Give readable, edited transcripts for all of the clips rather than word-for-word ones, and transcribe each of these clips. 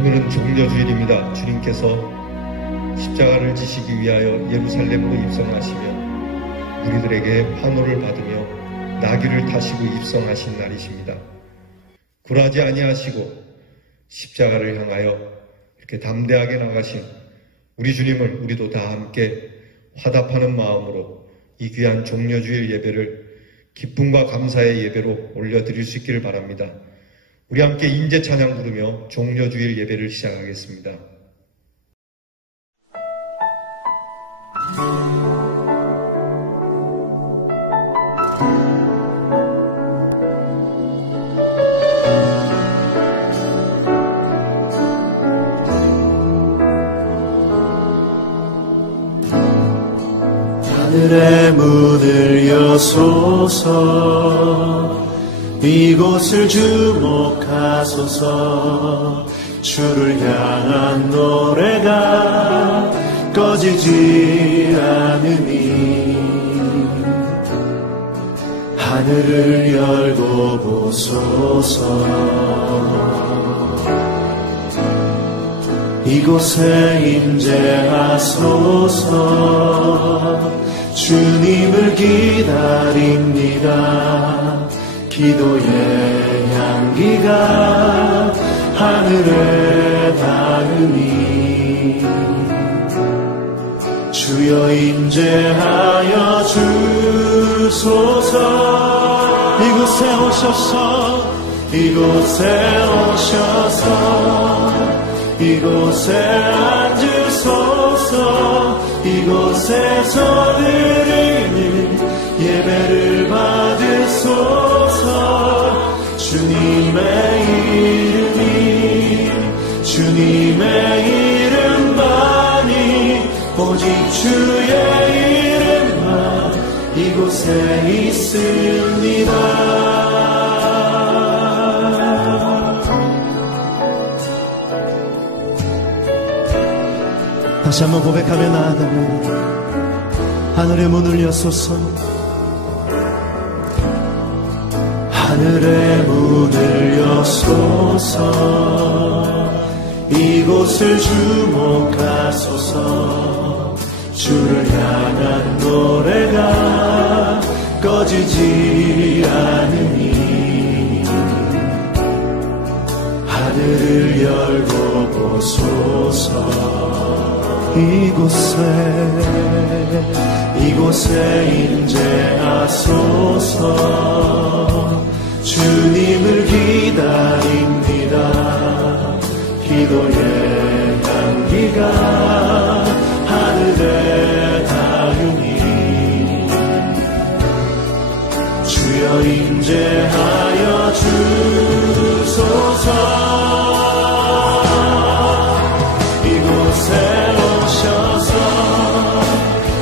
오늘은 종려주일입니다. 주님께서 십자가를 지시기 위하여 예루살렘으로 입성하시며 우리들에게 환호를 받으며 나귀를 타시고 입성하신 날이십니다. 굴하지 아니하시고 십자가를 향하여 이렇게 담대하게 나가신 우리 주님을 우리도 다 함께 화답하는 마음으로 이 귀한 종려주일 예배를 기쁨과 감사의 예배로 올려드릴 수 있기를 바랍니다. 우리 함께 인재 찬양 부르며 종려주일 예배를 시작하겠습니다. 하늘의 문을 여소서 이곳을 주목하소서 주를 향한 노래가 꺼지지 않으니 하늘을 열고 보소서 이곳에 임재하소서 주님을 기다립니다. 기도의 향기가 하늘에 닿으니 주여 임재하여 주소서 이곳에 오셔서 이곳에 오셔서 이곳에 앉으소서 이곳에서 드리는 예배를 받으소서 주님의 이름만이 오직 주의 이름만 이곳에 있습니다. 다시 한번 고백하며 나아가면 하늘의 문을 여소서 하늘의 문을 여소서 이곳을 주목하소서 주를 향한 노래가 꺼지지 않으니 하늘을 열고 보소서 이곳에 임재하소서 주님을 기다립니다. 기도의 향기가 하늘에 닿으니 주여 임재하여 주소서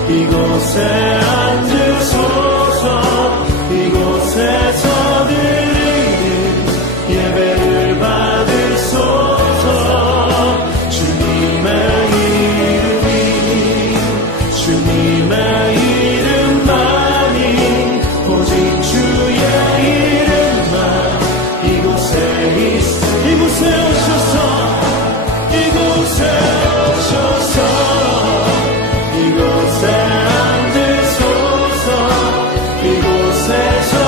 이곳에 앉으소서 이곳에서 드리는 예배를 받으소서 주님의 이름만이 오직 주의 이름만 이곳에 오셔서 이곳에 앉으소서 이곳에서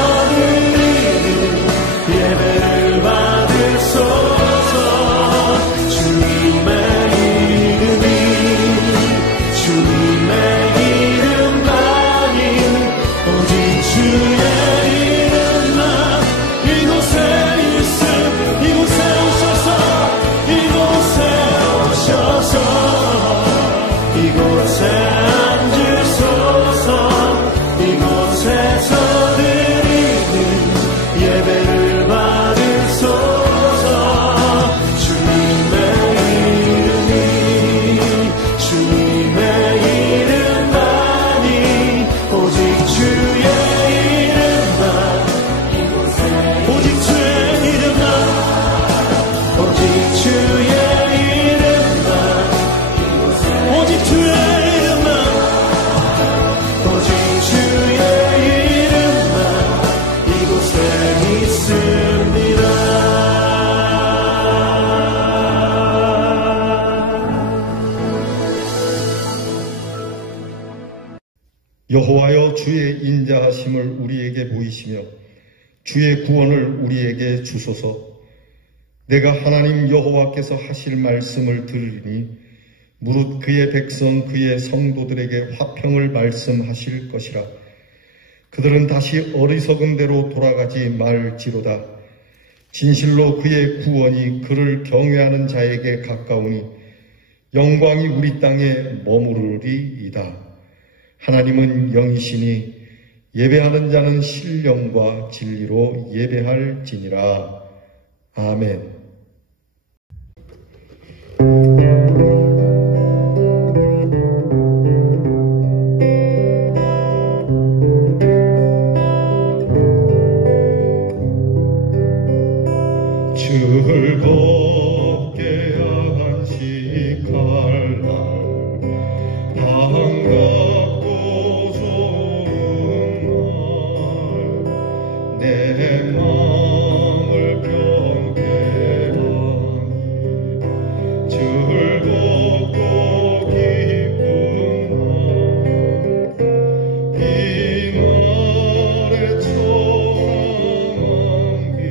여호와여, 주의 인자하심을 우리에게 보이시며 주의 구원을 우리에게 주소서. 내가 하나님 여호와께서 하실 말씀을 들으니 무릇 그의 백성 그의 성도들에게 화평을 말씀하실 것이라. 그들은 다시 어리석은 대로 돌아가지 말지로다. 진실로 그의 구원이 그를 경외하는 자에게 가까우니 영광이 우리 땅에 머무르리이다. 하나님은 영이시니 예배하는 자는 신령과 진리로 예배할지니라. 아멘. 즐겁게 안식할 날 반갑고 좋은 날 내 마음을 경배하니 즐겁고 기쁜 날 이 날에 청한 길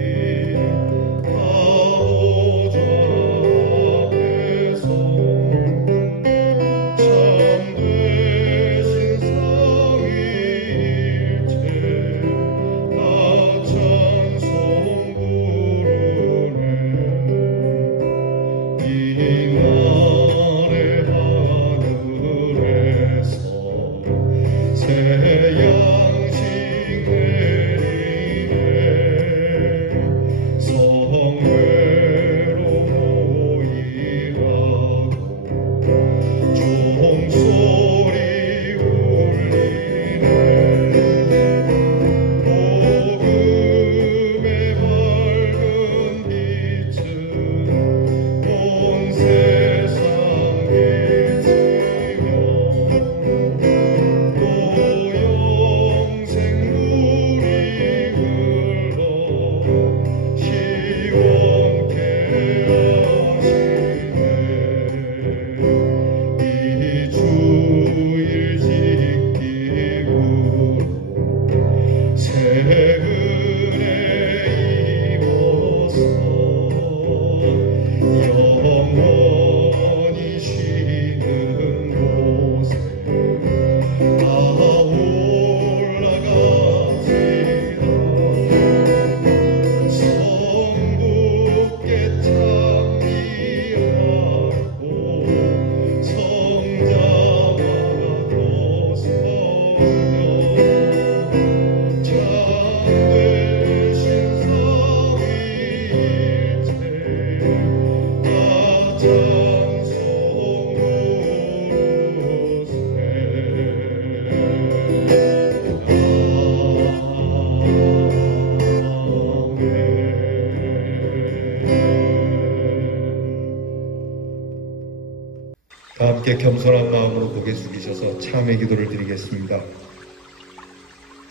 다 함께 겸손한 마음으로 고개 숙이셔서 참회 기도를 드리겠습니다.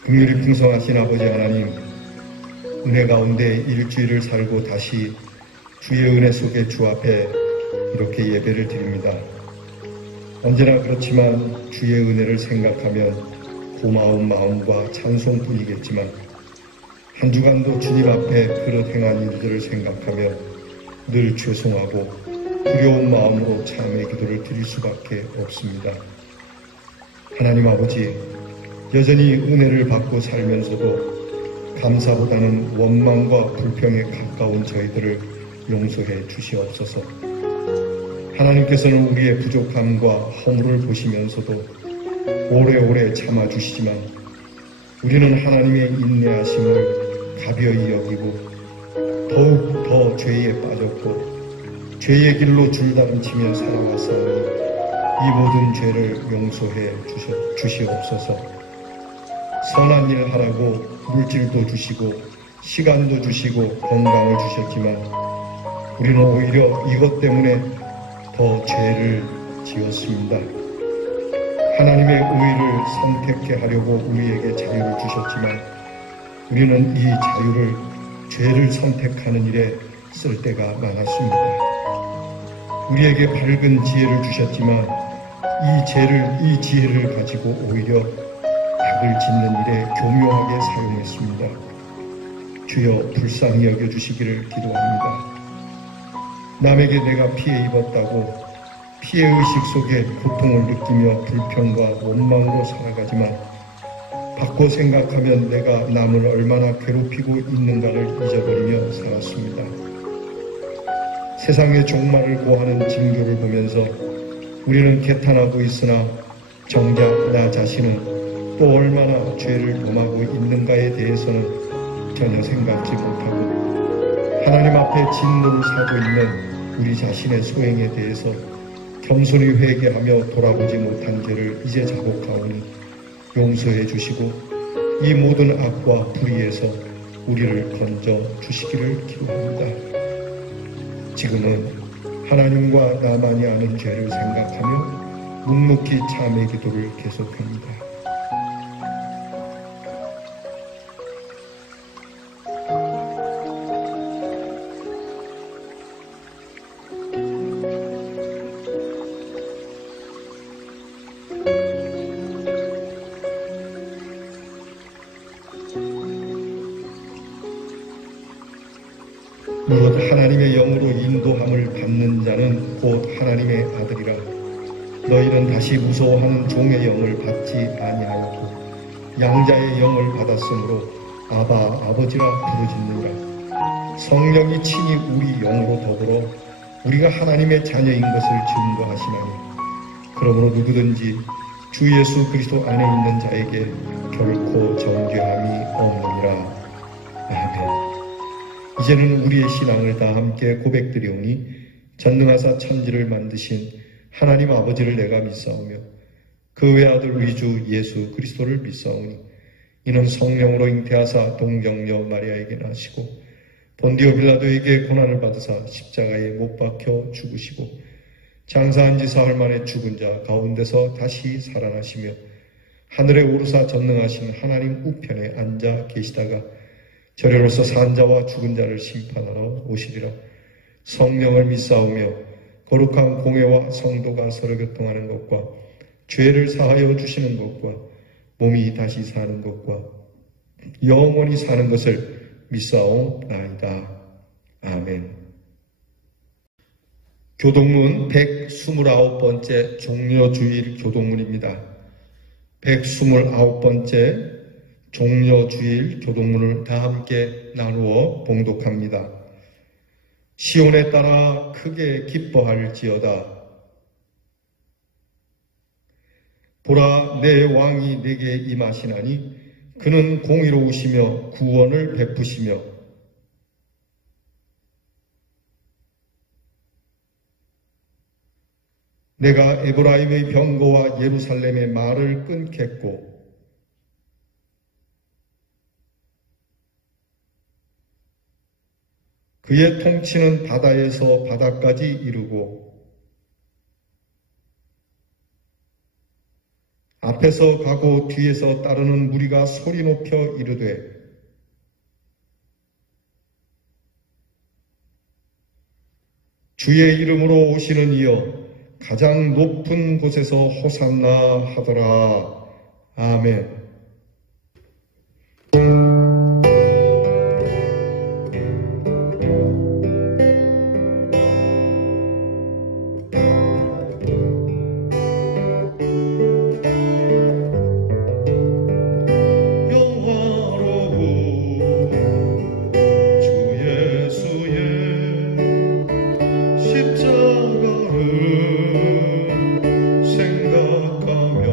긍휼이 풍성하신 아버지 하나님, 은혜 가운데 일주일을 살고 다시 주의 은혜 속에 주 앞에 이렇게 예배를 드립니다. 언제나 그렇지만 주의 은혜를 생각하면 고마운 마음과 찬송뿐이겠지만 한 주간도 주님 앞에 그릇 행한 일들을 생각하며 늘 죄송하고 두려운 마음으로 참회 기도를 드릴 수밖에 없습니다. 하나님 아버지, 여전히 은혜를 받고 살면서도 감사보다는 원망과 불평에 가까운 저희들을 용서해 주시옵소서. 하나님께서는 우리의 부족함과 허물을 보시면서도 오래오래 참아주시지만 우리는 하나님의 인내하심을 가벼이 여기고 더욱 더 죄에 빠졌고 죄의 길로 줄다름치며 살아왔사오니 이 모든 죄를 용서해 주시옵소서. 선한 일 하라고 물질도 주시고 시간도 주시고 건강을 주셨지만 우리는 오히려 이것 때문에 더 죄를 지었습니다. 하나님의 의를 선택해 하려고 우리에게 자유를 주셨지만 우리는 이 자유를 죄를 선택하는 일에 쓸 때가 많았습니다. 우리에게 밝은 지혜를 주셨지만 이 지혜를 가지고 오히려 닭을 짓는 일에 교묘하게 사용했습니다. 주여 불쌍히 여겨주시기를 기도합니다. 남에게 내가 피해 입었다고 피해의식 속에 고통을 느끼며 불평과 원망으로 살아가지만 바꿔 생각하면 내가 남을 얼마나 괴롭히고 있는가를 잊어버리며 살았습니다. 세상의 종말을 고하는 징조를 보면서 우리는 개탄하고 있으나 정작 나 자신은 또 얼마나 죄를 범하고 있는가에 대해서는 전혀 생각지 못하고 하나님 앞에 진노를 사고 있는 우리 자신의 소행에 대해서 겸손히 회개하며 돌아보지 못한 죄를 이제 자복하오니 용서해 주시고 이 모든 악과 불의에서 우리를 건져 주시기를 기도합니다. 지금은 하나님과 나만이 아는 죄를 생각하며 묵묵히 참의 기도를 계속합니다. 무릇 하나님의 영으로 인도함을 받는 자는 곧 하나님의 아들이라. 너희는 다시 무서워하는 종의 영을 받지 아니하였고 양자의 영을 받았으므로 아바 아버지라 부르짖느니라. 성령이 친히 우리 영으로 더불어 우리가 하나님의 자녀인 것을 증거하시나니 그러므로 누구든지 주 예수 그리스도 안에 있는 자에게 결코 정죄함이 없느니라. 아멘. 이제는 우리의 신앙을 다 함께 고백드리오니 전능하사 천지를 만드신 하나님 아버지를 내가 믿사오며 그 외아들 위주 예수 그리스도를 믿사오니 이는 성령으로 잉태하사 동정녀 마리아에게 나시고 본디오 빌라도에게 고난을 받으사 십자가에 못 박혀 죽으시고 장사한 지 사흘 만에 죽은 자 가운데서 다시 살아나시며 하늘에 오르사 전능하신 하나님 우편에 앉아 계시다가 저리로서 산 자와 죽은 자를 심판하러 오시리라. 성령을 믿사오며 거룩한 공회와 성도가 서로 교통하는 것과 죄를 사하여 주시는 것과 몸이 다시 사는 것과 영원히 사는 것을 믿사옵나이다. 아멘. 교동문 129번째 종려주일 교동문입니다. 129번째 종려주일 교동문을 다 함께 나누어 봉독합니다. 시온에 따라 크게 기뻐할지어다. 보라, 내 왕이 내게 임하시나니 그는 공의로우시며 구원을 베푸시며 내가 에브라임의 병거와 예루살렘의 말을 끊겠고 그의 통치는 바다에서 바다까지 이르고 앞에서 가고 뒤에서 따르는 무리가 소리 높여 이르되 주의 이름으로 오시는 이여 가장 높은 곳에서 호산나 하더라. 아멘. 십자가를 생각하며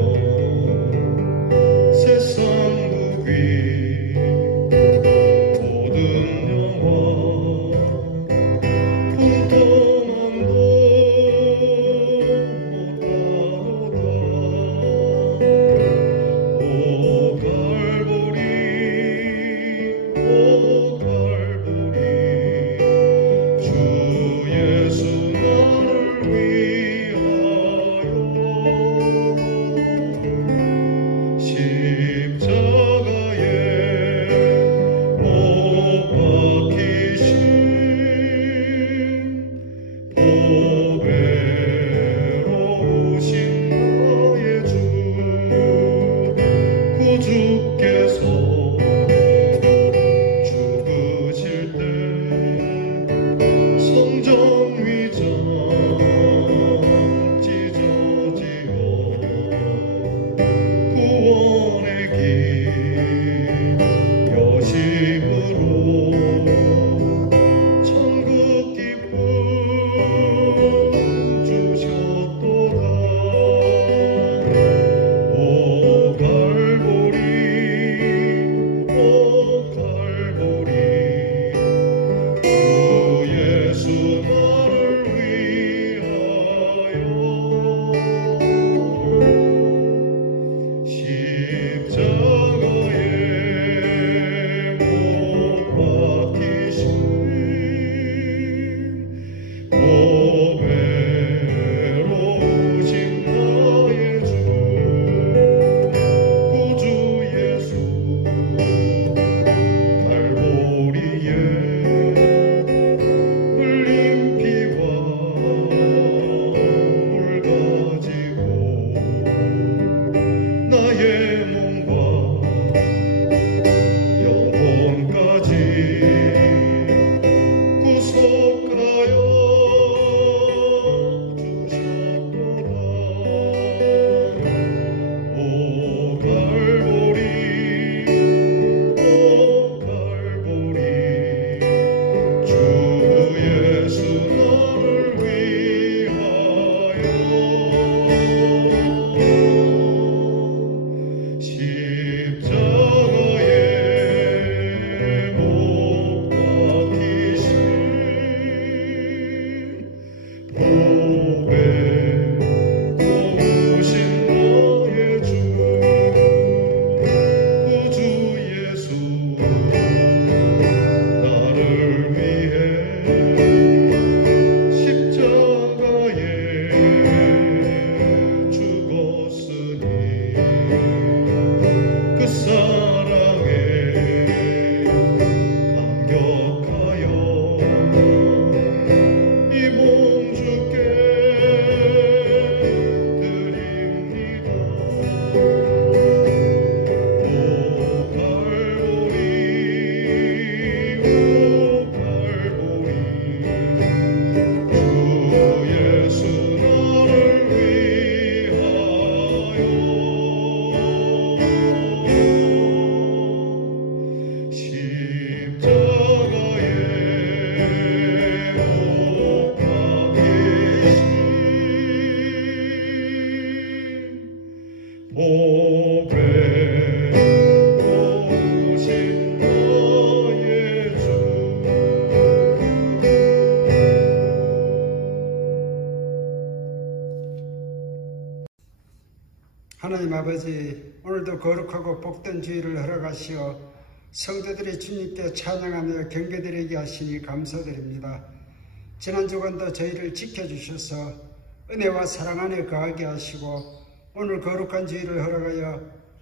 아버지, 오늘도 거룩하고 복된 주일을 허락하시어 성도들이 주님께 찬양하며 경배드리게 하시니 감사드립니다. 지난 주간도 저희를 지켜주셔서 은혜와 사랑 안에 거하게 하시고 오늘 거룩한 주일을 허락하여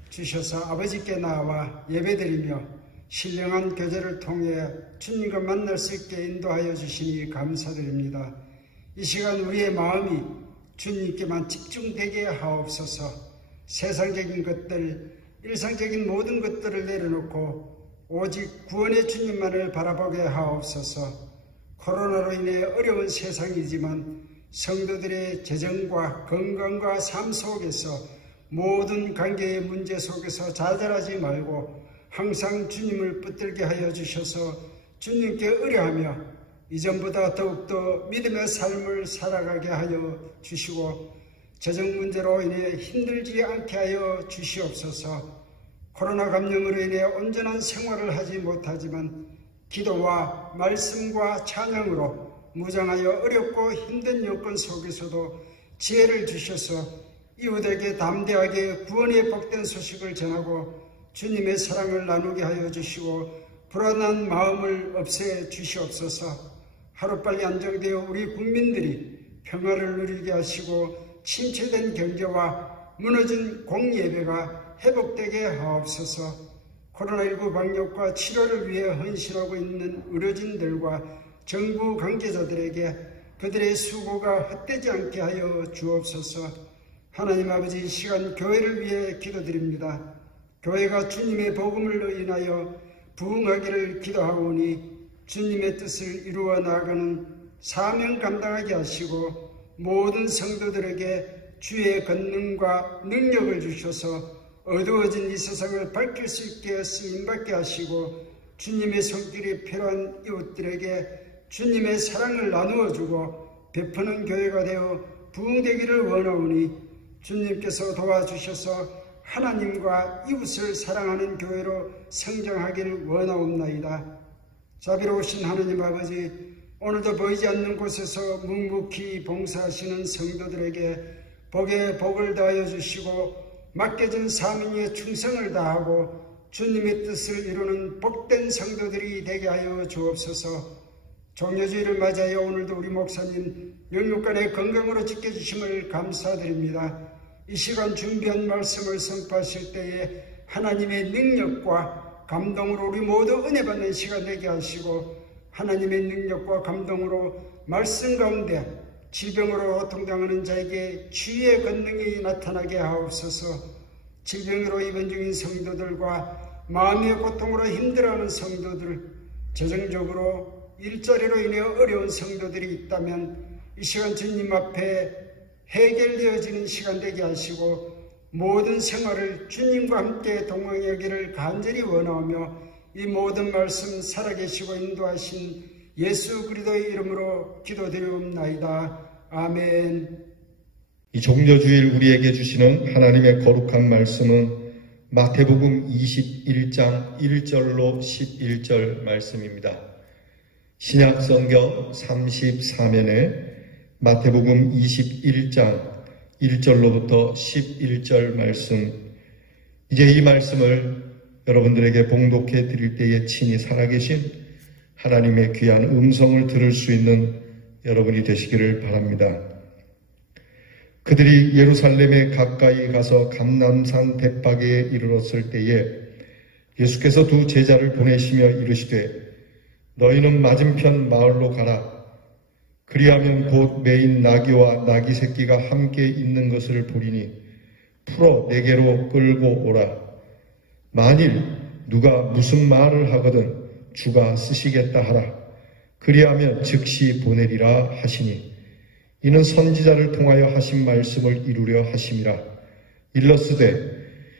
주셔서 아버지께 나와 예배드리며 신령한 교제를 통해 주님과 만날 수 있게 인도하여 주시니 감사드립니다. 이 시간 우리의 마음이 주님께만 집중되게 하옵소서. 세상적인 것들, 일상적인 모든 것들을 내려놓고 오직 구원의 주님만을 바라보게 하옵소서. 코로나로 인해 어려운 세상이지만 성도들의 재정과 건강과 삶 속에서 모든 관계의 문제 속에서 좌절하지 말고 항상 주님을 붙들게 하여 주셔서 주님께 의뢰하며 이전보다 더욱더 믿음의 삶을 살아가게 하여 주시고 재정 문제로 인해 힘들지 않게 하여 주시옵소서. 코로나 감염으로 인해 온전한 생활을 하지 못하지만 기도와 말씀과 찬양으로 무장하여 어렵고 힘든 여건 속에서도 지혜를 주셔서 이웃에게 담대하게 구원의 복된 소식을 전하고 주님의 사랑을 나누게 하여 주시고 불안한 마음을 없애 주시옵소서. 하루빨리 안정되어 우리 국민들이 평화를 누리게 하시고 침체된 경제와 무너진 공예배가 회복되게 하옵소서. 코로나19 방역과 치료를 위해 헌신하고 있는 의료진들과 정부 관계자들에게 그들의 수고가 헛되지 않게 하여 주옵소서. 하나님 아버지, 이 시간 교회를 위해 기도드립니다. 교회가 주님의 복음을 인하여 부흥하기를 기도하오니 주님의 뜻을 이루어 나아가는 사명 감당하게 하시고 모든 성도들에게 주의 권능과 능력을 주셔서 어두워진 이 세상을 밝힐 수 있게 쓰임받게 하시고 주님의 손길이 필요한 이웃들에게 주님의 사랑을 나누어주고 베푸는 교회가 되어 부흥되기를 원하오니 주님께서 도와주셔서 하나님과 이웃을 사랑하는 교회로 성장하기를 원하옵나이다. 자비로우신 하나님 아버지, 오늘도 보이지 않는 곳에서 묵묵히 봉사하시는 성도들에게 복에 복을 더하여 주시고 맡겨진 사명에 충성을 다하고 주님의 뜻을 이루는 복된 성도들이 되게 하여 주옵소서. 종려주의를 맞이하여 오늘도 우리 목사님 영육간의 건강으로 지켜주심을 감사드립니다. 이 시간 준비한 말씀을 선포하실 때에 하나님의 능력과 감동으로 우리 모두 은혜 받는 시간 되게 하시고 하나님의 능력과 감동으로 말씀 가운데 질병으로 고통당하는 자에게 치유의 권능이 나타나게 하옵소서. 질병으로 입원 중인 성도들과 마음의 고통으로 힘들어하는 성도들, 재정적으로 일자리로 인해 어려운 성도들이 있다면 이 시간 주님 앞에 해결되어지는 시간 되게 하시고 모든 생활을 주님과 함께 동행하기를 간절히 원하며 이 모든 말씀 살아계시고 인도하신 예수 그리스도의 이름으로 기도드리옵나이다. 아멘. 이 종려주일 우리에게 주시는 하나님의 거룩한 말씀은 마태복음 21장 1절로 11절 말씀입니다. 신약성경 34면에 마태복음 21장 1절로부터 11절 말씀, 이제 이 말씀을 여러분들에게 봉독해 드릴 때에 친히 살아계신 하나님의 귀한 음성을 들을 수 있는 여러분이 되시기를 바랍니다. 그들이 예루살렘에 가까이 가서 감람산 벳박에 이르렀을 때에 예수께서 두 제자를 보내시며 이르시되 너희는 맞은편 마을로 가라. 그리하면 곧 매인 나귀와 나귀 새끼가 함께 있는 것을 보리니 풀어 내게로 끌고 오라. 만일 누가 무슨 말을 하거든 주가 쓰시겠다 하라. 그리하면 즉시 보내리라 하시니 이는 선지자를 통하여 하신 말씀을 이루려 하심이라. 일러스되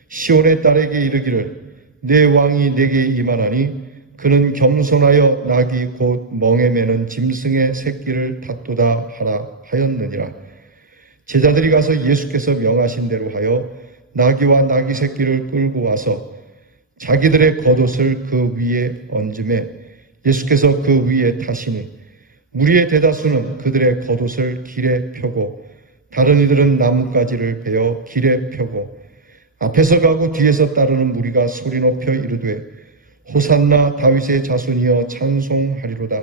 시온의 딸에게 이르기를 내 왕이 내게 임하나니 그는 겸손하여 나귀 곧 멍에 매는 짐승의 새끼를 탔도다 하라 하였느니라. 제자들이 가서 예수께서 명하신 대로 하여 나귀와 나귀 새끼를 끌고 와서 자기들의 겉옷을 그 위에 얹음에 예수께서 그 위에 타시니 무리의 대다수는 그들의 겉옷을 길에 펴고 다른 이들은 나뭇가지를 베어 길에 펴고 앞에서 가고 뒤에서 따르는 무리가 소리 높여 이르되 호산나 다윗의 자손이여 찬송하리로다.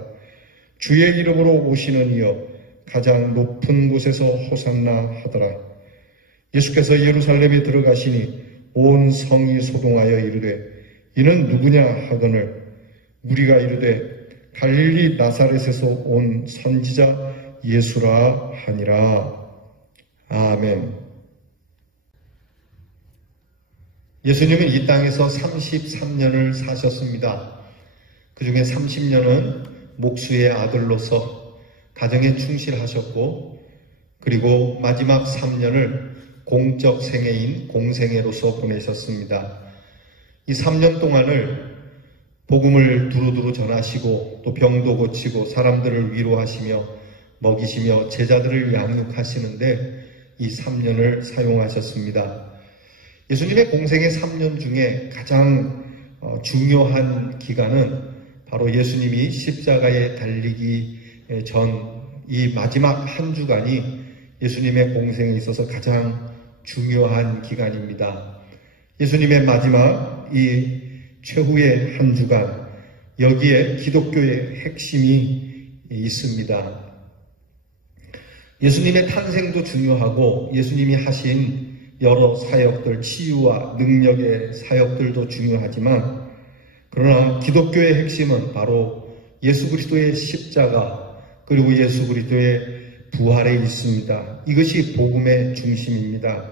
주의 이름으로 오시는 이여 가장 높은 곳에서 호산나 하더라. 예수께서 예루살렘에 들어가시니 온 성이 소동하여 이르되 이는 누구냐 하거늘 무리가 이르되 갈릴리 나사렛에서 온 선지자 예수라 하니라. 아멘. 예수님은 이 땅에서 33년을 사셨습니다. 그 중에 30년은 목수의 아들로서 가정에 충실하셨고, 그리고 마지막 3년을 공적 생애인 공생애로서 보내셨습니다. 이 3년 동안을 복음을 두루두루 전하시고 또 병도 고치고 사람들을 위로하시며 먹이시며 제자들을 양육하시는데 이 3년을 사용하셨습니다. 예수님의 공생의 3년 중에 가장 중요한 기간은 바로 예수님이 십자가에 달리기 전 이 마지막 한 주간이 예수님의 공생에 있어서 가장 중요한 기간입니다. 예수님의 마지막 이 최후의 한 주간, 여기에 기독교의 핵심이 있습니다. 예수님의 탄생도 중요하고 예수님이 하신 여러 사역들, 치유와 능력의 사역들도 중요하지만, 그러나 기독교의 핵심은 바로 예수 그리스도의 십자가 그리고 예수 그리스도의 부활에 있습니다. 이것이 복음의 중심입니다.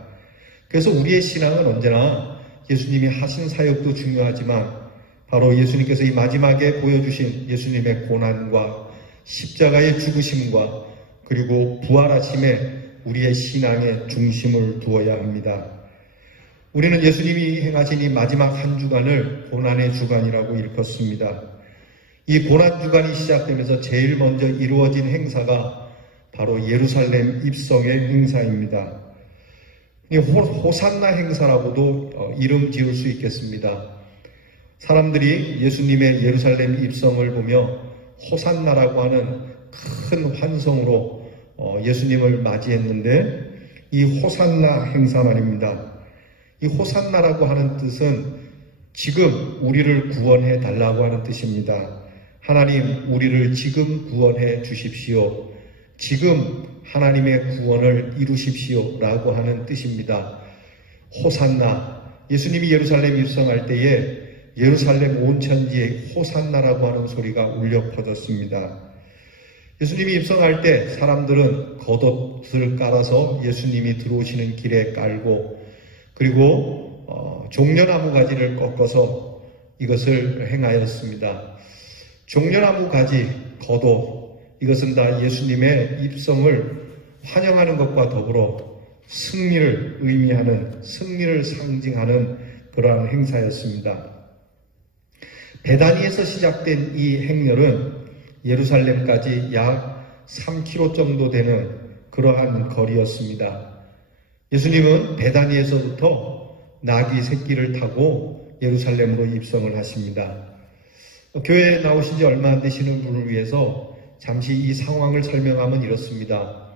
그래서 우리의 신앙은 언제나 예수님이 하신 사역도 중요하지만 바로 예수님께서 이 마지막에 보여주신 예수님의 고난과 십자가의 죽으심과 그리고 부활하심에 우리의 신앙의 중심을 두어야 합니다. 우리는 예수님이 행하신 이 마지막 한 주간을 고난의 주간이라고 일컫습니다. 이 고난 주간이 시작되면서 제일 먼저 이루어진 행사가 바로 예루살렘 입성의 행사입니다. 호산나 행사라고도 이름 지을 수 있겠습니다. 사람들이 예수님의 예루살렘 입성을 보며 호산나라고 하는 큰 환성으로 예수님을 맞이했는데, 이 호산나 행사 말입니다. 이 호산나라고 하는 뜻은 지금 우리를 구원해 달라고 하는 뜻입니다. 하나님, 우리를 지금 구원해 주십시오. 지금 하나님의 구원을 이루십시오 라고 하는 뜻입니다. 호산나, 예수님이 예루살렘 입성할 때에 예루살렘 온 천지에 호산나라고 하는 소리가 울려 퍼졌습니다. 예수님이 입성할 때 사람들은 겉옷을 깔아서 예수님이 들어오시는 길에 깔고, 그리고 종려나무 가지를 꺾어서 이것을 행하였습니다. 종려나무 가지, 겉옷, 이것은 다 예수님의 입성을 환영하는 것과 더불어 승리를 의미하는, 승리를 상징하는 그러한 행사였습니다. 베다니에서 시작된 이 행렬은 예루살렘까지 약 3km 정도 되는 그러한 거리였습니다. 예수님은 베다니에서부터 나귀 새끼를 타고 예루살렘으로 입성을 하십니다. 교회에 나오신 지 얼마 안 되시는 분을 위해서 잠시 이 상황을 설명하면 이렇습니다.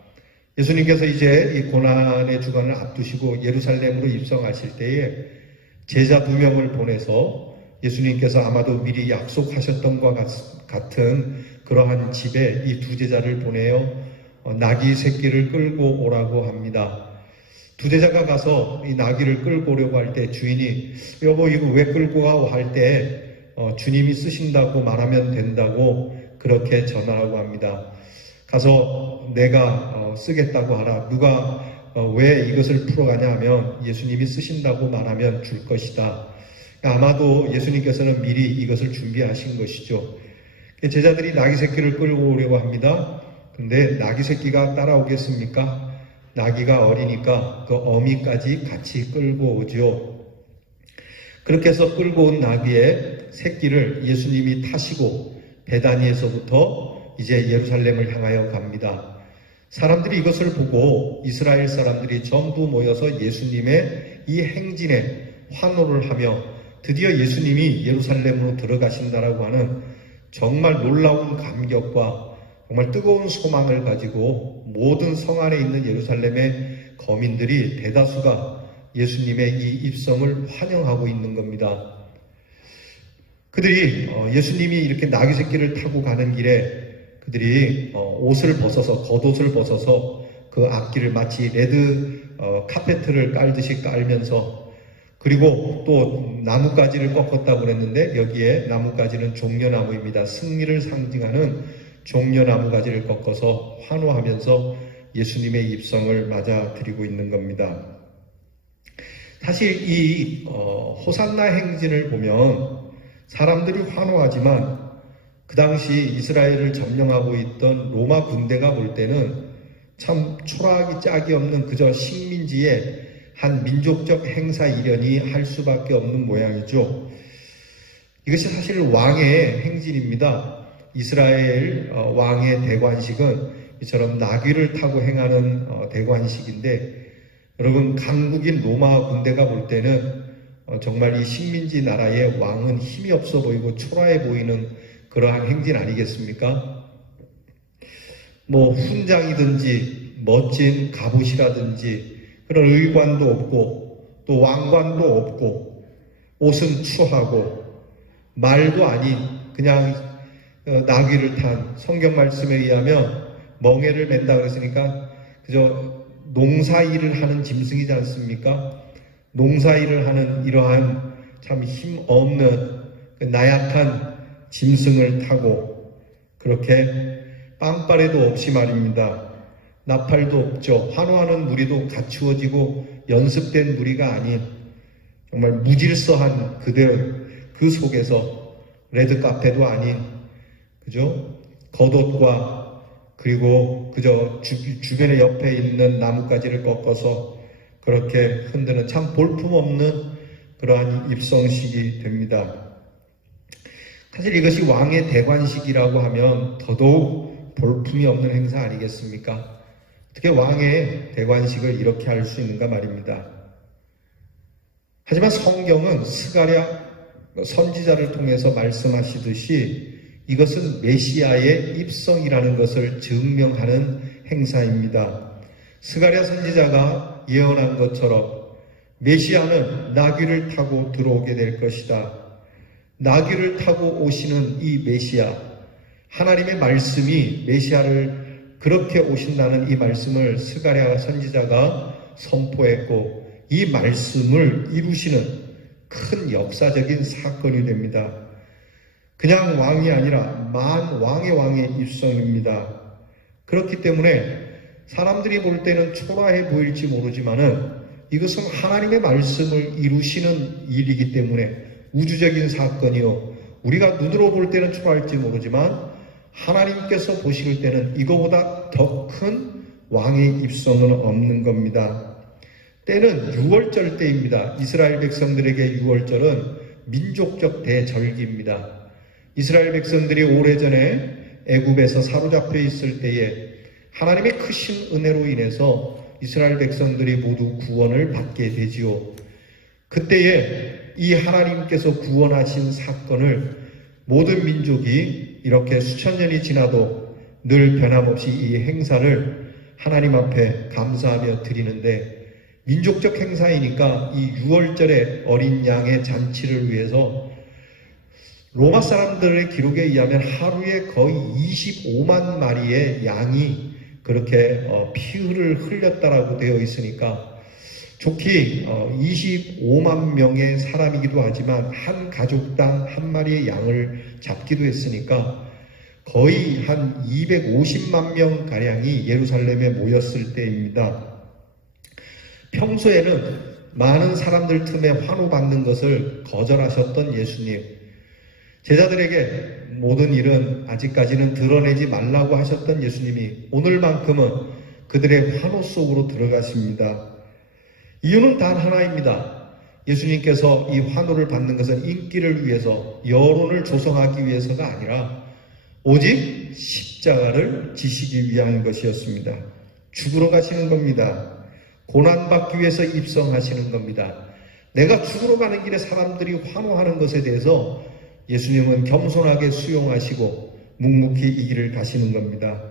예수님께서 이제 이 고난의 주간을 앞두시고 예루살렘으로 입성하실 때에 제자 2명을 보내서 예수님께서 아마도 미리 약속하셨던 것과 같은 그러한 집에 이 2 제자를 보내어 나귀 새끼를 끌고 오라고 합니다. 2 제자가 가서 이 나귀를 끌고 오려고 할 때 주인이 여보 이거 왜 끌고 가고 할 때 주님이 쓰신다고 말하면 된다고 그렇게 전하라고 합니다. 가서 내가 쓰겠다고 하라. 누가 왜 이것을 풀어가냐 하면 예수님이 쓰신다고 말하면 줄 것이다. 아마도 예수님께서는 미리 이것을 준비하신 것이죠. 제자들이 나귀 새끼를 끌고 오려고 합니다. 근데 나귀 새끼가 따라오겠습니까? 나귀가 어리니까 그 어미까지 같이 끌고 오죠. 그렇게 해서 끌고 온 나귀의 새끼를 예수님이 타시고 베다니에서부터 이제 예루살렘을 향하여 갑니다. 사람들이 이것을 보고 이스라엘 사람들이 전부 모여서 예수님의 이 행진에 환호를 하며 드디어 예수님이 예루살렘으로 들어가신다라고 하는 정말 놀라운 감격과 정말 뜨거운 소망을 가지고 모든 성 안에 있는 예루살렘의 거민들이 대다수가 예수님의 이 입성을 환영하고 있는 겁니다. 그들이 예수님이 이렇게 나귀 새끼를 타고 가는 길에 그들이 옷을 벗어서, 겉옷을 벗어서 그 앞길을 마치 레드 카페트를 깔듯이 깔면서, 그리고 또 나뭇가지를 꺾었다고 그랬는데 여기에 나뭇가지는 종려나무입니다. 승리를 상징하는 종려나무 가지를 꺾어서 환호하면서 예수님의 입성을 맞아들이고 있는 겁니다. 사실 이 호산나 행진을 보면 사람들이 환호하지만 그 당시 이스라엘을 점령하고 있던 로마 군대가 볼 때는 참 초라하기 짝이 없는 그저 식민지의 한 민족적 행사 일련이 할 수밖에 없는 모양이죠. 이것이 사실 왕의 행진입니다. 이스라엘 왕의 대관식은 이처럼 나귀를 타고 행하는 대관식인데, 여러분 강국인 로마 군대가 볼 때는 정말 이 식민지 나라의 왕은 힘이 없어 보이고 초라해 보이는 그러한 행진 아니겠습니까? 뭐 훈장이든지 멋진 갑옷이라든지 그런 의관도 없고 또 왕관도 없고 옷은 추하고 말도 아닌 그냥 나귀를 탄, 성경 말씀에 의하면 멍에를 맨다 그랬으니까 그저 농사일을 하는 짐승이지 않습니까? 농사일을 하는 이러한 참 힘없는 나약한 짐승을 타고 그렇게 빵빠레도 없이 말입니다. 나팔도 없죠. 환호하는 무리도 갖추어지고 연습된 무리가 아닌 정말 무질서한 그들, 그 속에서 레드카페도 아닌 그죠? 겉옷과 그리고 그저 주변에 옆에 있는 나뭇가지를 꺾어서 그렇게 흔드는 참 볼품없는 그러한 입성식이 됩니다. 사실 이것이 왕의 대관식이라고 하면 더더욱 볼품이 없는 행사 아니겠습니까? 어떻게 왕의 대관식을 이렇게 할 수 있는가 말입니다. 하지만 성경은 스가랴 선지자를 통해서 말씀하시듯이 이것은 메시아의 입성이라는 것을 증명하는 행사입니다. 스가랴 선지자가 예언한 것처럼 메시아는 나귀를 타고 들어오게 될 것이다. 나귀를 타고 오시는 이 메시아, 하나님의 말씀이 메시아를 그렇게 오신다는 이 말씀을 스가랴 선지자가 선포했고 이 말씀을 이루시는 큰 역사적인 사건이 됩니다. 그냥 왕이 아니라 만왕의 왕의 입성입니다. 그렇기 때문에 사람들이 볼 때는 초라해 보일지 모르지만은 이것은 하나님의 말씀을 이루시는 일이기 때문에 우주적인 사건이요. 우리가 눈으로 볼 때는 초라할지 모르지만 하나님께서 보실 때는 이거보다 더 큰 왕의 입성은 없는 겁니다. 때는 유월절 때입니다. 이스라엘 백성들에게 유월절은 민족적 대절기입니다. 이스라엘 백성들이 오래전에 애굽에서 사로잡혀 있을 때에 하나님의 크신 은혜로 인해서 이스라엘 백성들이 모두 구원을 받게 되지요. 그때에 이 하나님께서 구원하신 사건을 모든 민족이 이렇게 수천 년이 지나도 늘 변함없이 이 행사를 하나님 앞에 감사하며 드리는데, 민족적 행사이니까 이 유월절의 어린 양의 잔치를 위해서 로마 사람들의 기록에 의하면 하루에 거의 25만 마리의 양이 그렇게 피를 흘렸다라고 되어 있으니까 좋게 25만 명의 사람이기도 하지만 한 가족당 한 마리의 양을 잡기도 했으니까 거의 한 250만 명가량이 예루살렘에 모였을 때입니다. 평소에는 많은 사람들 틈에 환호받는 것을 거절하셨던 예수님, 제자들에게 모든 일은 아직까지는 드러내지 말라고 하셨던 예수님이 오늘만큼은 그들의 환호 속으로 들어가십니다. 이유는 단 하나입니다. 예수님께서 이 환호를 받는 것은 인기를 위해서, 여론을 조성하기 위해서가 아니라 오직 십자가를 지시기 위한 것이었습니다. 죽으러 가시는 겁니다. 고난받기 위해서 입성하시는 겁니다. 내가 죽으러 가는 길에 사람들이 환호하는 것에 대해서 예수님은 겸손하게 수용하시고 묵묵히 이 길을 가시는 겁니다.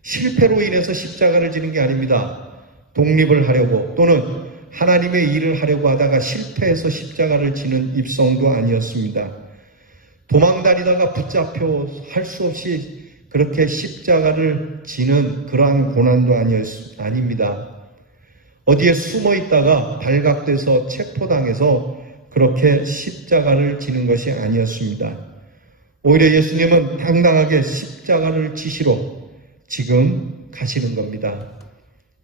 실패로 인해서 십자가를 지는 게 아닙니다. 독립을 하려고 또는 하나님의 일을 하려고 하다가 실패해서 십자가를 지는 입성도 아니었습니다. 도망다니다가 붙잡혀 할 수 없이 그렇게 십자가를 지는 그러한 고난도 아닙니다. 어디에 숨어 있다가 발각돼서 체포당해서 그렇게 십자가를 지는 것이 아니었습니다. 오히려 예수님은 당당하게 십자가를 지시러 지금 가시는 겁니다.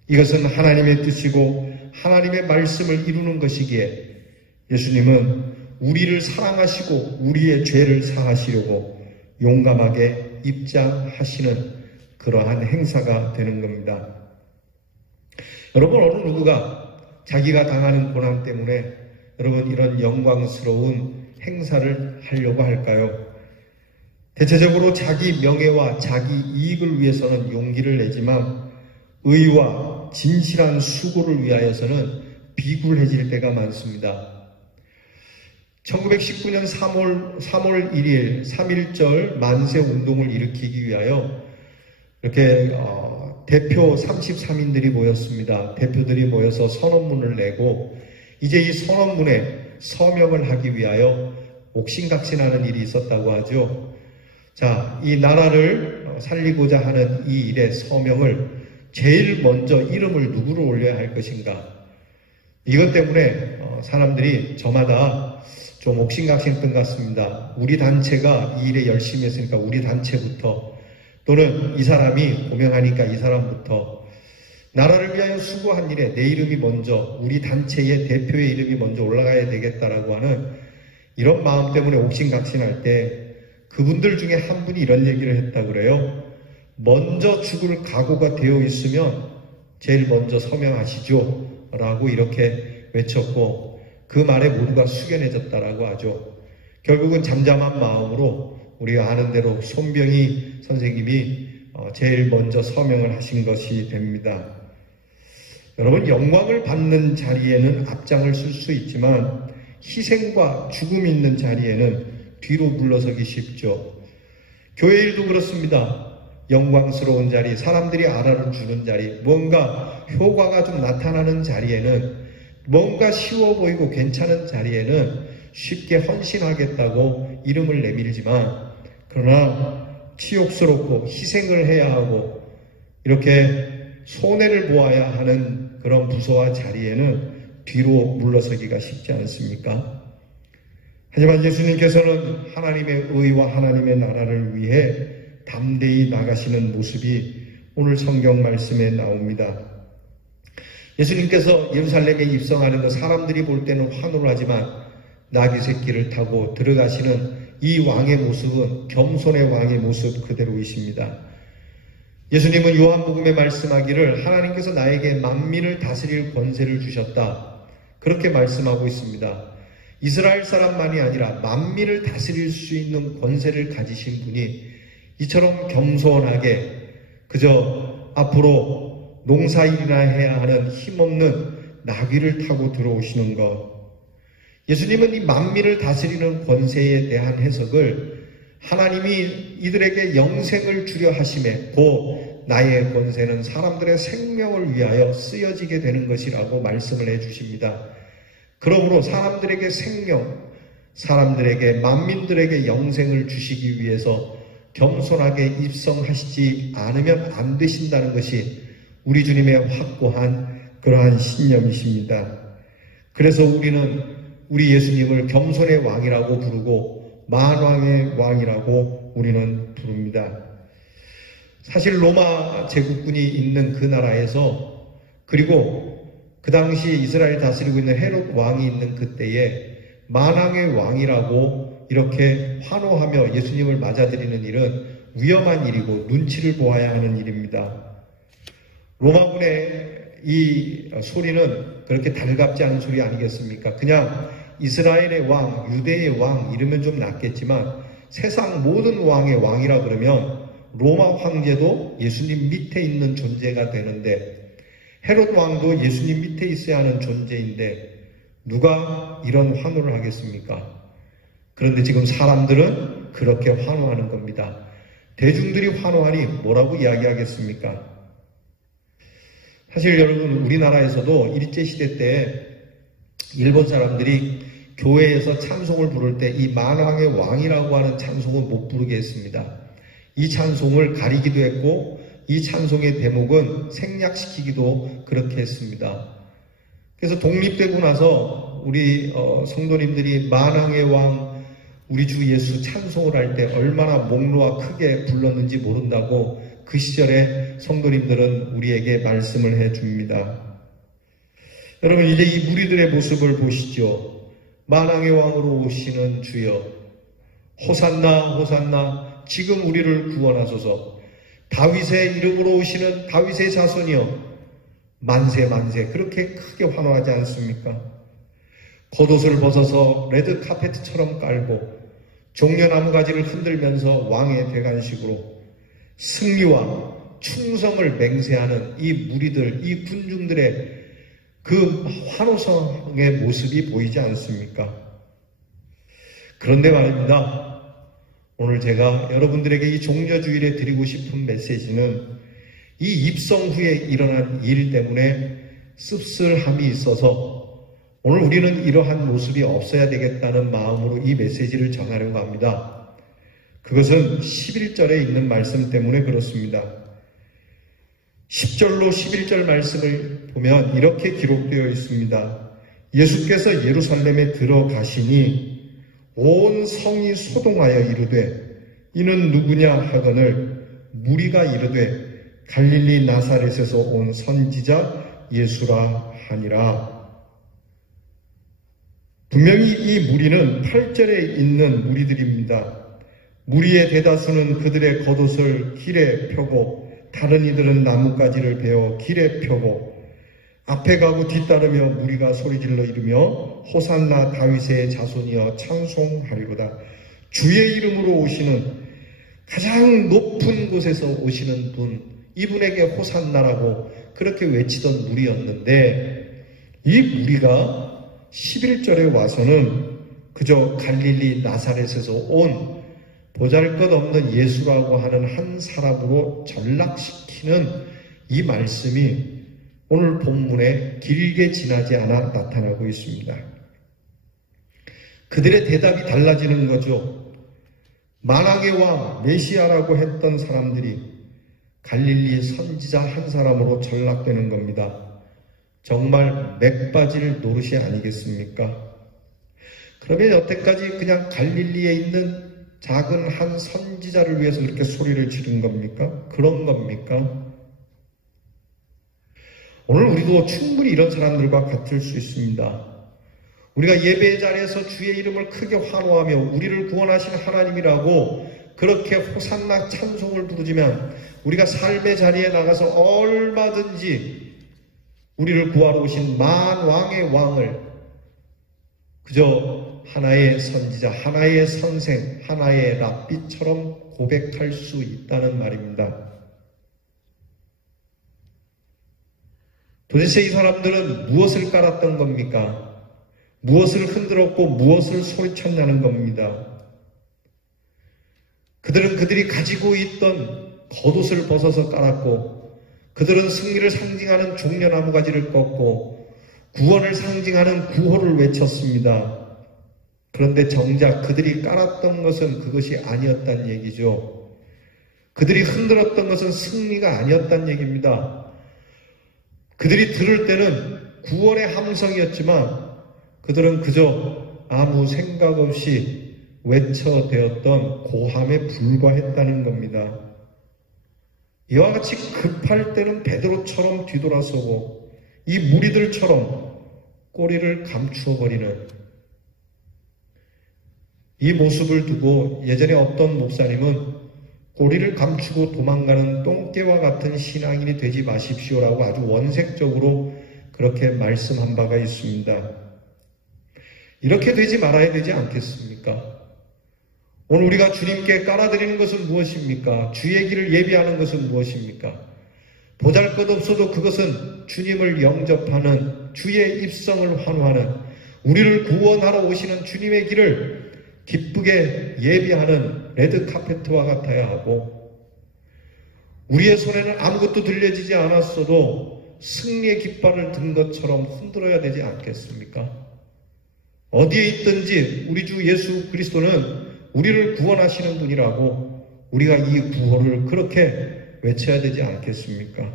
이것은 하나님의 뜻이고 하나님의 말씀을 이루는 것이기에 예수님은 우리를 사랑하시고 우리의 죄를 사하시려고 용감하게 입장하시는 그러한 행사가 되는 겁니다. 여러분, 어느 누구가 자기가 당하는 고난 때문에 여러분 이런 영광스러운 행사를 하려고 할까요? 대체적으로 자기 명예와 자기 이익을 위해서는 용기를 내지만 의와 진실한 수고를 위하여서는 비굴해질 때가 많습니다. 1919년 3월 1일 3.1절 만세 운동을 일으키기 위하여 이렇게 대표 33인들이 모였습니다. 대표들이 모여서 선언문을 내고 이제 이 선언문에 서명을 하기 위하여 옥신각신하는 일이 있었다고 하죠. 자, 이 나라를 살리고자 하는 이 일에 서명을 제일 먼저 이름을 누구로 올려야 할 것인가? 이것 때문에 사람들이 저마다 좀 옥신각신했던 것 같습니다. 우리 단체가 이 일에 열심히 했으니까 우리 단체부터, 또는 이 사람이 고명하니까 이 사람부터, 나라를 위하여 수고한 일에 내 이름이 먼저, 우리 단체의 대표의 이름이 먼저 올라가야 되겠다라고 하는 이런 마음 때문에 옥신각신할 때 그분들 중에 한 분이 이런 얘기를 했다고 그래요. 먼저 죽을 각오가 되어 있으면 제일 먼저 서명하시죠 라고 이렇게 외쳤고, 그 말에 모두가 숙연해졌다라고 하죠. 결국은 잠잠한 마음으로 우리가 아는 대로 손병희 선생님이 제일 먼저 서명을 하신 것이 됩니다. 여러분, 영광을 받는 자리에는 앞장을 쓸 수 있지만 희생과 죽음이 있는 자리에는 뒤로 물러서기 쉽죠. 교회 일도 그렇습니다. 영광스러운 자리, 사람들이 알아주는 자리, 뭔가 효과가 좀 나타나는 자리에는, 뭔가 쉬워 보이고 괜찮은 자리에는 쉽게 헌신하겠다고 이름을 내밀지만, 그러나 치욕스럽고 희생을 해야 하고 이렇게 손해를 보아야 하는 그런 부서와 자리에는 뒤로 물러서기가 쉽지 않습니까? 하지만 예수님께서는 하나님의 의와 하나님의 나라를 위해 담대히 나가시는 모습이 오늘 성경 말씀에 나옵니다. 예수님께서 예루살렘에 입성하는 것, 사람들이 볼 때는 환호하지만 나귀 새끼를 타고 들어가시는 이 왕의 모습은 겸손의 왕의 모습 그대로이십니다. 예수님은 요한복음에 말씀하기를 하나님께서 나에게 만민을 다스릴 권세를 주셨다, 그렇게 말씀하고 있습니다. 이스라엘 사람만이 아니라 만민을 다스릴 수 있는 권세를 가지신 분이 이처럼 겸손하게 그저 앞으로 농사일이나 해야 하는 힘없는 나귀를 타고 들어오시는 것, 예수님은 이 만민을 다스리는 권세에 대한 해석을 하나님이 이들에게 영생을 주려 하심에 곧 나의 권세는 사람들의 생명을 위하여 쓰여지게 되는 것이라고 말씀을 해주십니다. 그러므로 사람들에게 생명, 사람들에게, 만민들에게 영생을 주시기 위해서 겸손하게 입성하시지 않으면 안 되신다는 것이 우리 주님의 확고한 그러한 신념이십니다. 그래서 우리는 우리 예수님을 겸손의 왕이라고 부르고 만왕의 왕이라고 우리는 부릅니다. 사실 로마 제국군이 있는 그 나라에서, 그리고 그 당시 이스라엘 다스리고 있는 헤롯 왕이 있는 그때에 만왕의 왕이라고 이렇게 환호하며 예수님을 맞아들이는 일은 위험한 일이고 눈치를 보아야 하는 일입니다. 로마군의 이 소리는 그렇게 달갑지 않은 소리 아니겠습니까? 그냥 이스라엘의 왕, 유대의 왕 이러면 좀 낫겠지만 세상 모든 왕의 왕이라 그러면 로마 황제도 예수님 밑에 있는 존재가 되는데, 헤롯 왕도 예수님 밑에 있어야 하는 존재인데 누가 이런 환호를 하겠습니까? 그런데 지금 사람들은 그렇게 환호하는 겁니다. 대중들이 환호하니 뭐라고 이야기하겠습니까? 사실 여러분, 우리나라에서도 일제시대 때 일본 사람들이 교회에서 찬송을 부를 때 이 만왕의 왕이라고 하는 찬송은 못 부르게 했습니다. 이 찬송을 가리기도 했고 이 찬송의 대목은 생략시키기도 그렇게 했습니다. 그래서 독립되고 나서 우리 성도님들이 만왕의 왕 우리 주 예수 찬송을 할 때 얼마나 목로와 크게 불렀는지 모른다고 그 시절에 성도님들은 우리에게 말씀을 해줍니다. 여러분, 이제 이 무리들의 모습을 보시죠. 만왕의 왕으로 오시는 주여, 호산나 호산나, 지금 우리를 구원하소서. 다윗의 이름으로 오시는 다윗의 자손이여, 만세 만세, 그렇게 크게 환호하지 않습니까? 겉옷을 벗어서 레드 카페트처럼 깔고 종려나무 가지를 흔들면서 왕의 대관식으로 승리와 충성을 맹세하는 이 무리들, 이 군중들의 그 환호성의 모습이 보이지 않습니까? 그런데 말입니다. 오늘 제가 여러분들에게 이 종려주일에 드리고 싶은 메시지는 이 입성 후에 일어난 일 때문에 씁쓸함이 있어서 오늘 우리는 이러한 모습이 없어야 되겠다는 마음으로 이 메시지를 전하려고 합니다. 그것은 11절에 있는 말씀 때문에 그렇습니다. 10절로 11절 말씀을 보면 이렇게 기록되어 있습니다. 예수께서 예루살렘에 들어가시니 온 성이 소동하여 이르되 이는 누구냐 하거늘 무리가 이르되 갈릴리 나사렛에서 온 선지자 예수라 하니라. 분명히 이 무리는 8절에 있는 무리들입니다. 무리의 대다수는 그들의 겉옷을 길에 펴고 다른 이들은 나뭇가지를 베어 길에 펴고 앞에 가고 뒤따르며 무리가 소리질러 이르며 호산나 다윗의 자손이여 찬송하리로다. 주의 이름으로 오시는 가장 높은 곳에서 오시는 분, 이분에게 호산나라고 그렇게 외치던 무리였는데 이 무리가 11절에 와서는 그저 갈릴리 나사렛에서 온 보잘것없는 예수라고 하는 한 사람으로 전락시키는 이 말씀이 오늘 본문에 길게 지나지 않아 나타나고 있습니다. 그들의 대답이 달라지는 거죠. 만왕의 왕 메시아라고 했던 사람들이 갈릴리 선지자 한 사람으로 전락되는 겁니다. 정말 맥빠질 노릇이 아니겠습니까? 그러면 여태까지 그냥 갈릴리에 있는 작은 한 선지자를 위해서 이렇게 소리를 지른 겁니까? 그런 겁니까? 오늘 우리도 충분히 이런 사람들과 같을 수 있습니다. 우리가 예배의 자리에서 주의 이름을 크게 환호하며 우리를 구원하신 하나님이라고 그렇게 호산나 찬송을 부르지만 우리가 삶의 자리에 나가서 얼마든지 우리를 구하러 오신 만왕의 왕을 그저 하나의 선지자, 하나의 선생, 하나의 랍비처럼 고백할 수 있다는 말입니다. 도대체 이 사람들은 무엇을 깔았던 겁니까? 무엇을 흔들었고 무엇을 소리쳤냐는 겁니다. 그들은 그들이 가지고 있던 겉옷을 벗어서 깔았고 그들은 승리를 상징하는 종려나무 가지를 꺾고 구원을 상징하는 구호를 외쳤습니다. 그런데 정작 그들이 깔았던 것은 그것이 아니었단 얘기죠. 그들이 흔들었던 것은 승리가 아니었단 얘기입니다. 그들이 들을 때는 구원의 함성이었지만 그들은 그저 아무 생각 없이 외쳐대었던 고함에 불과했다는 겁니다. 이와 같이 급할 때는 베드로처럼 뒤돌아서고 이 무리들처럼 꼬리를 감추어버리는 이 모습을 두고 예전에 어떤 목사님은 꼬리를 감추고 도망가는 똥개와 같은 신앙인이 되지 마십시오라고 아주 원색적으로 그렇게 말씀한 바가 있습니다. 이렇게 되지 말아야 되지 않겠습니까? 오늘 우리가 주님께 깔아드리는 것은 무엇입니까? 주의 길을 예비하는 것은 무엇입니까? 보잘것없어도 그것은 주님을 영접하는 주의 입성을 환호하는 우리를 구원하러 오시는 주님의 길을 기쁘게 예비하는 레드카페트와 같아야 하고 우리의 손에는 아무것도 들려지지 않았어도 승리의 깃발을 든 것처럼 흔들어야 되지 않겠습니까? 어디에 있든지 우리 주 예수 그리스도는 우리를 구원하시는 분이라고 우리가 이 구호를 그렇게 외쳐야 되지 않겠습니까?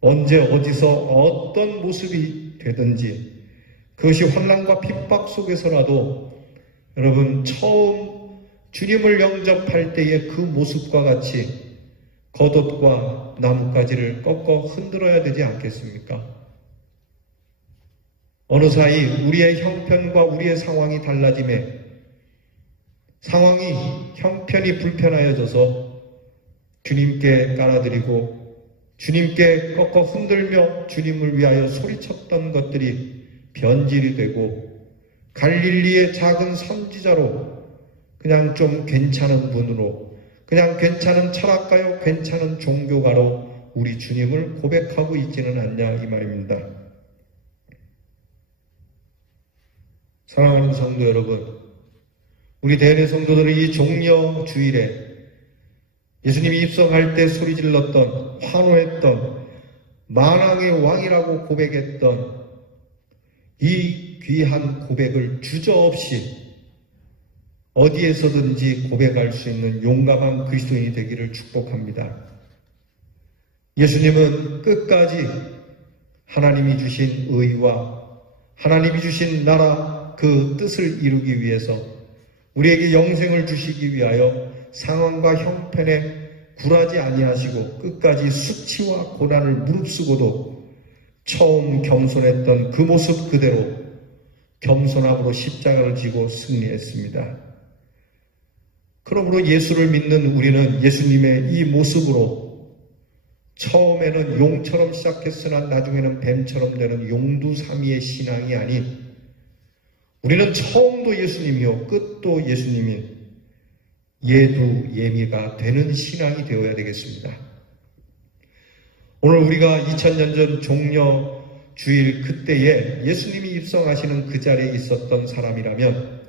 언제 어디서 어떤 모습이 되든지 그것이 환난과 핍박 속에서라도 여러분 처음 주님을 영접할 때의 그 모습과 같이 겉옷과 나뭇가지를 꺾어 흔들어야 되지 않겠습니까? 어느 사이 우리의 형편과 우리의 상황이 달라짐에 상황이 형편이 불편하여져서 주님께 깔아드리고 주님께 꺾어 흔들며 주님을 위하여 소리쳤던 것들이 변질이 되고 갈릴리의 작은 선지자로 그냥 좀 괜찮은 분으로 그냥 괜찮은 철학가요 괜찮은 종교가로 우리 주님을 고백하고 있지는 않냐 이 말입니다. 사랑하는 성도 여러분, 우리 대례 성도들은 이 종려 주일에 예수님이 입성할 때 소리질렀던 환호했던 만왕의 왕이라고 고백했던 이 귀한 고백을 주저없이 어디에서든지 고백할 수 있는 용감한 그리스도인이 되기를 축복합니다. 예수님은 끝까지 하나님이 주신 의와 하나님이 주신 나라 그 뜻을 이루기 위해서 우리에게 영생을 주시기 위하여 상황과 형편에 굴하지 아니하시고 끝까지 수치와 고난을 무릅쓰고도 처음 겸손했던 그 모습 그대로 겸손함으로 십자가를 지고 승리했습니다. 그러므로 예수를 믿는 우리는 예수님의 이 모습으로 처음에는 용처럼 시작했으나 나중에는 뱀처럼 되는 용두사미의 신앙이 아닌 우리는 처음도 예수님이요 끝도 예수님인 예두 예미가 되는 신앙이 되어야 되겠습니다. 오늘 우리가 2000년 전 종려 주일 그때에 예수님이 입성하시는 그 자리에 있었던 사람이라면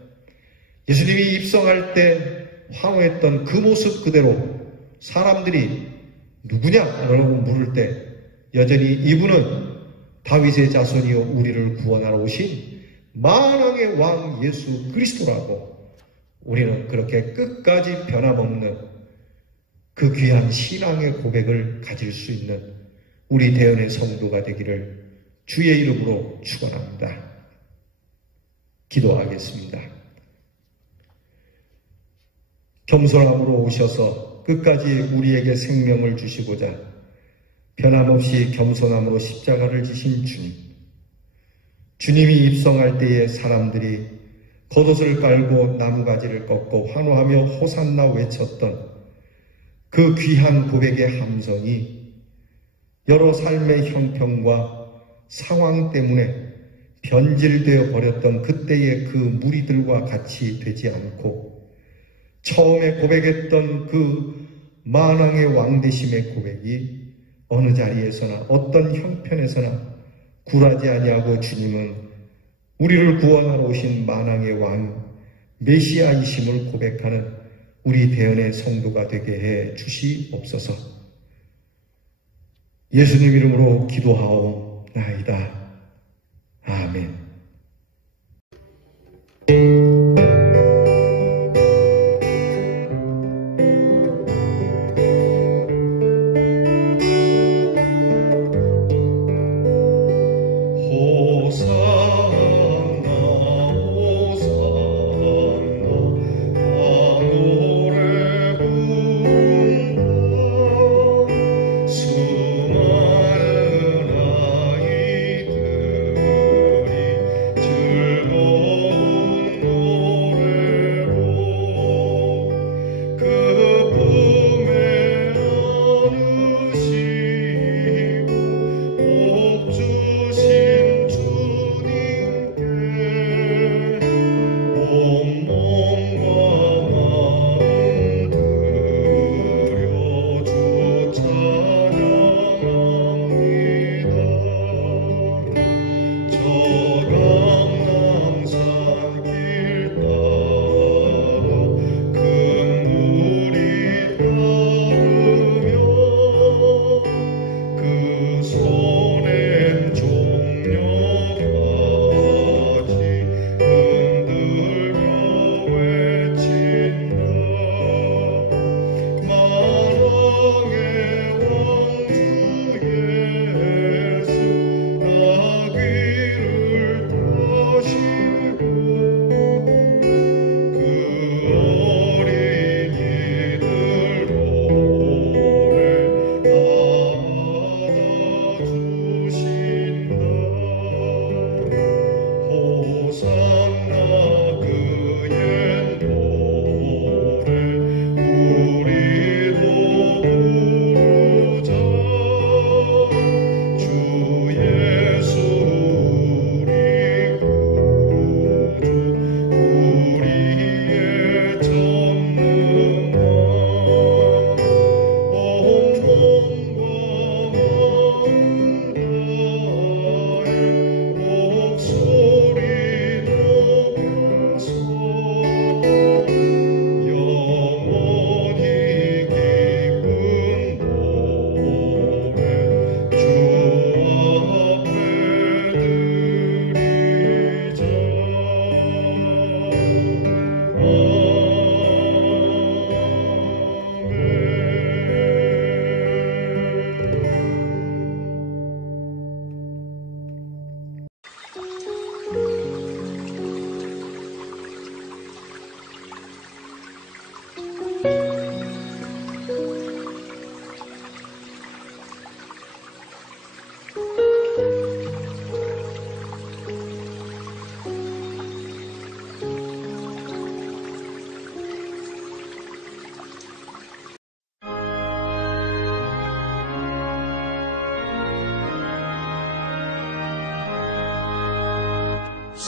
예수님이 입성할 때 환호했던 그 모습 그대로 사람들이 누구냐라고 물을 때 여전히 이분은 다윗의 자손이요 우리를 구원하러 오신 만왕의 왕 예수 그리스도라고 우리는 그렇게 끝까지 변함없는 그 귀한 신앙의 고백을 가질 수 있는 우리 대연의 성도가 되기를 주의 이름으로 축원합니다. 기도하겠습니다. 겸손함으로 오셔서 끝까지 우리에게 생명을 주시고자 변함없이 겸손함으로 십자가를 지신 주님, 주님이 입성할 때에 사람들이 겉옷을 깔고 나무가지를 꺾고 환호하며 호산나 외쳤던 그 귀한 고백의 함성이 여러 삶의 형편과 상황 때문에 변질되어 버렸던 그때의 그 무리들과 같이 되지 않고 처음에 고백했던 그 만왕의 왕되심의 고백이 어느 자리에서나 어떤 형편에서나 굴하지 아니하고 주님은 우리를 구원하러 오신 만왕의 왕 메시아이심을 고백하는 우리 대연의 성도가 되게 해 주시옵소서. 예수님 이름으로 기도하옵나이다. 아멘. 수많은 아이들이 즐거운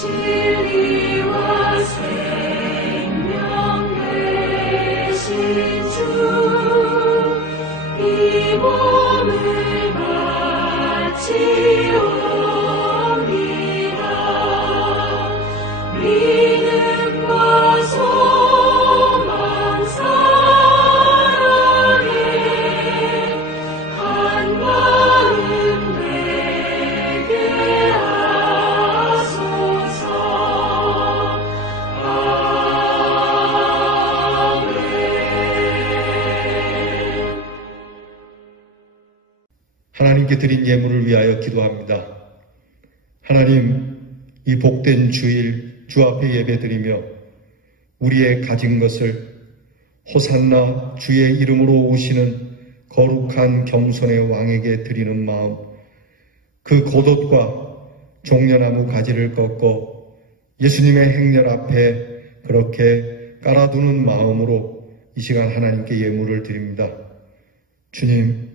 진리와 생명 되신 주, 이 몸을 바치옵니다. 믿음과 소망 사랑에 한 마음 되게 하소서. 아멘. 하나님께 드린 예물을 위하여 기도합니다. 하나님, 이 복된 주일 주 앞에 예배드리며 우리의 가진 것을 호산나 주의 이름으로 오시는 거룩한 겸손의 왕에게 드리는 마음, 그 겉옷과 종려나무 가지를 꺾어 예수님의 행렬 앞에 그렇게 깔아두는 마음으로 이 시간 하나님께 예물을 드립니다. 주님,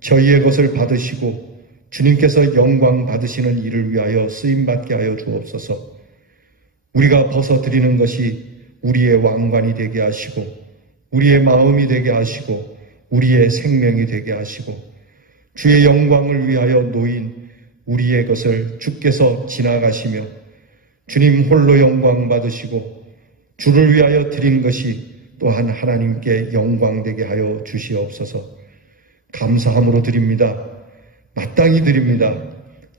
저희의 것을 받으시고 주님께서 영광 받으시는 일을 위하여 쓰임받게 하여 주옵소서. 우리가 벗어드리는 것이 우리의 왕관이 되게 하시고 우리의 마음이 되게 하시고 우리의 생명이 되게 하시고 주의 영광을 위하여 놓인 우리의 것을 주께서 지나가시며 주님 홀로 영광 받으시고 주를 위하여 드린 것이 또한 하나님께 영광되게 하여 주시옵소서. 감사함으로 드립니다. 마땅히 드립니다.